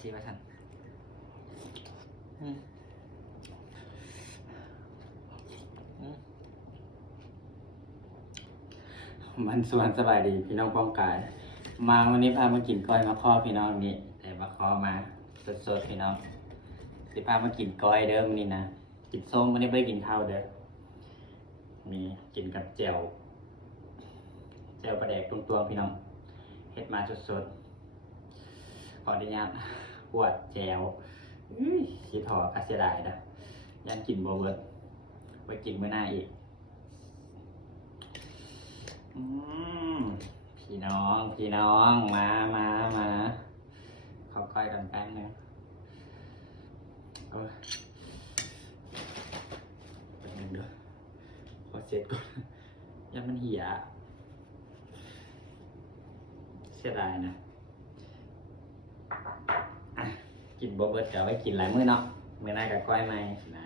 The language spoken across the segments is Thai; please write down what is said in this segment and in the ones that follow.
ชีวะท่านมันส่วนสบายดีพี่น้องป้องกายมาวันนี้พามากินก้อยมะข้อพี่น้องนี่แต่มะข้อมาสดๆพี่น้องสิพามากินก้อยเด้อมื้อนี้นะกินส้มวันนี้ไม่ได้กินข้าวเด้อมีกินกับแจ่วปลาแดกตวงๆพี่น้องเฮ็ดมาสดๆขออนุญาตปวดแจ่วสิถอดกระเสียดายนะยันกินบ่เบิดไว้กินมื้อหน้าอีกพี่น้องมาเข้าก้อยกันแป๊บนึงแป๊บนึงเด้อขอเสร็จก่อนยันมันเหี่ยเสียดายนะกินบ่เบิดก็ไว้กินหลายมื้อเนาะมื้อหน้าก็ก้อยใหม่นะ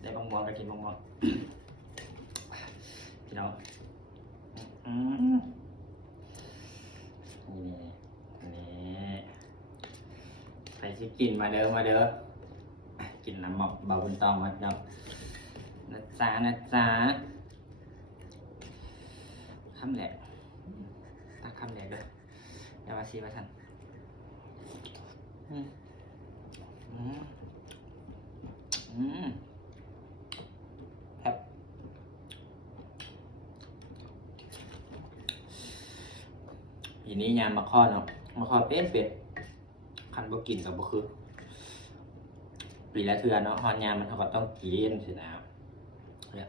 ได้บางๆก็กินบางๆพี่น้องนี่ใครที่กินมาเด้อกินน้ำหมอกเบาบนตองมาเนาะนะจ๊ะคำแหลกตักคำแหลกเลยอย่ามาซีมาทันครับปีนี้ยามมาข้อเนาะมาข้อเป็ดคันบ่กินกับบ่คือปีละเทื่อเนาะฮอนยามมันเขาก็ต้องกินสินะเนี่ย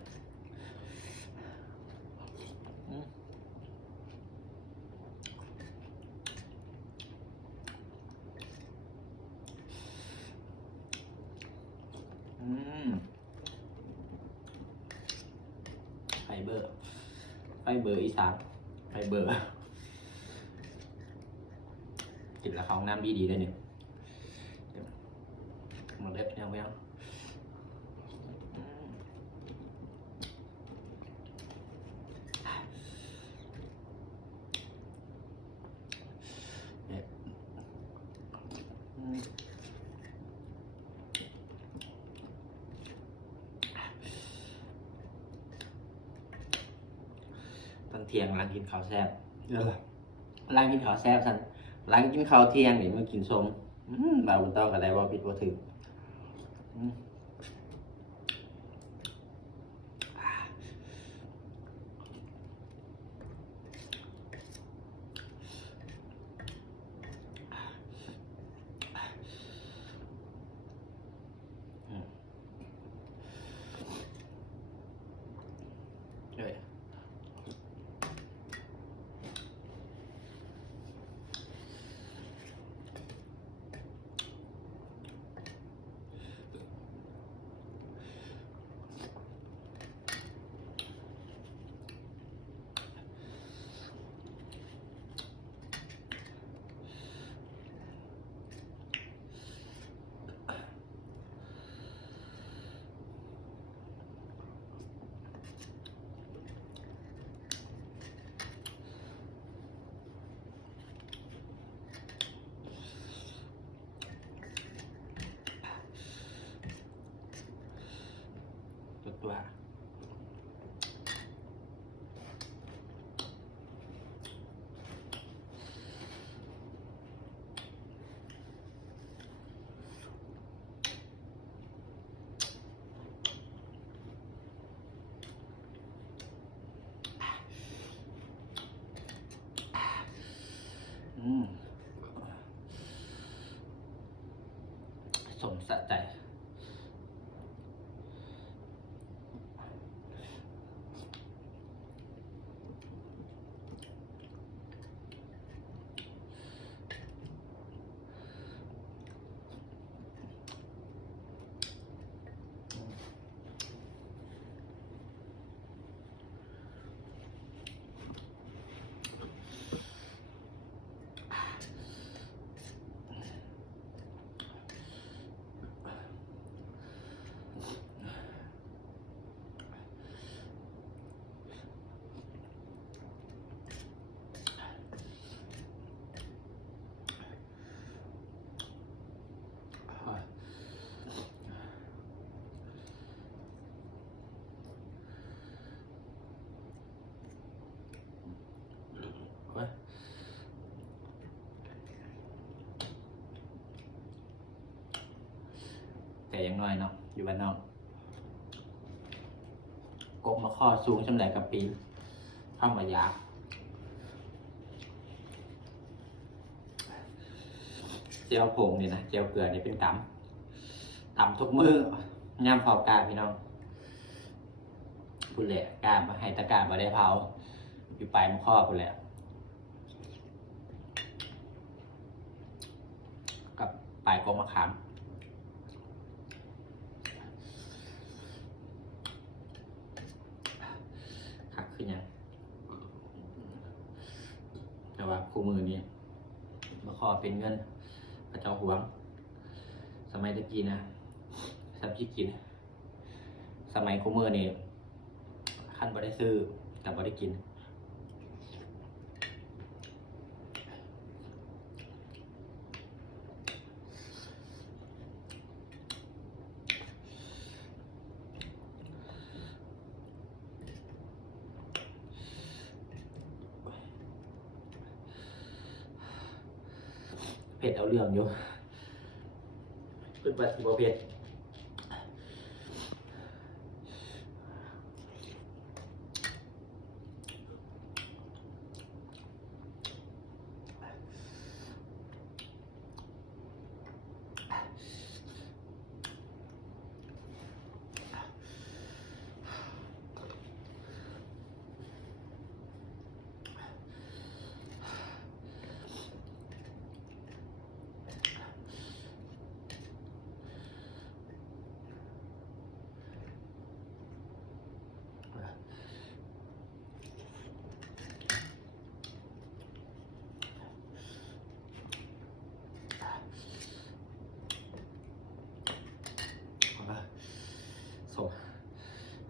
ไฟเบอร์อีสานไฟเบอร์กินแล้วเขาน้ำดีได้เนี่ยมาเล็บยังไม่เอาตอนเที่ยงร้านกินข้าวแซ่บร้านกินข้าวแซ่บสันร้านกินข้าวเที่ยงนี่มันกินส้มเราต้องอะไรว่าผิดว่าถึงเลยตัวสมสะใจ แต่ยังน้อยเนาะอยู่บ้านนอกกบมาข้อสูงจำได้กับปีเข้ามายากเจียวผงนี่นะเจียวเกลือนี่เป็นตำทุกมือย่ำเผากาพี่น้องพูดแหละกามาให้ตะกามาได้เผาอยู่ปลายมะข้อพูดแหละกับปลายกองมะขามคักขึ้นยังแต่ว่าคู่มือนี้มาขอเป็นเงินพระเจ้าหวงสมัยตะกี้นะสับที่กินสมัยคู่มือนี่ขั้นบ่ได้ซื้อกับบ่ได้กินเผ็ดเอาเรื่องอยู่เป็นปัสสิบเผ็ด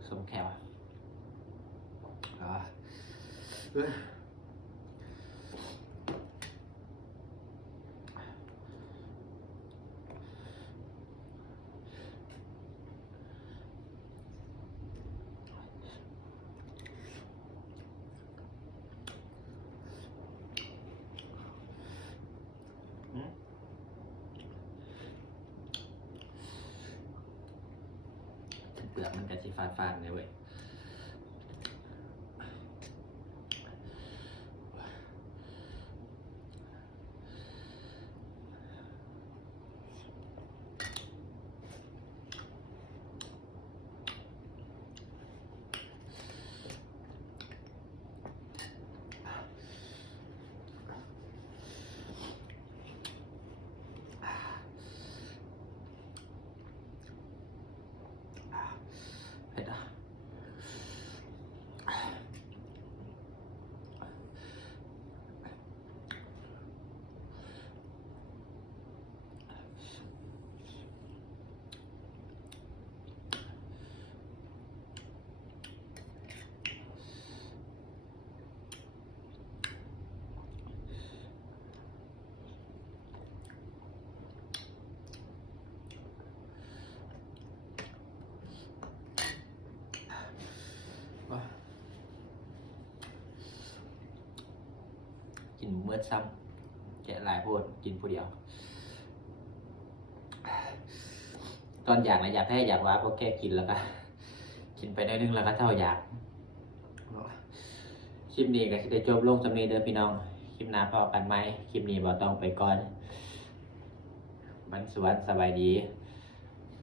สมแขวเฮ้ยเปลือกมันกระชิฟาดเลยเว้ยเผ็ดอ่ะกินเมื่อซ้ำแกะหลายโพดกินผู้เดียวตอนอยากนะอยากแค่อยากว่าก็แค่กินแล้วก็กินไปได้นึงแล้วก็เท่าอยากคลิปนี้ก็จะได้จบลงสำนีเด้อพี่น้องคลิปหน้าพอกันไหมคลิปนี้บ่ต้องไปก่อนมันสวนสบายดี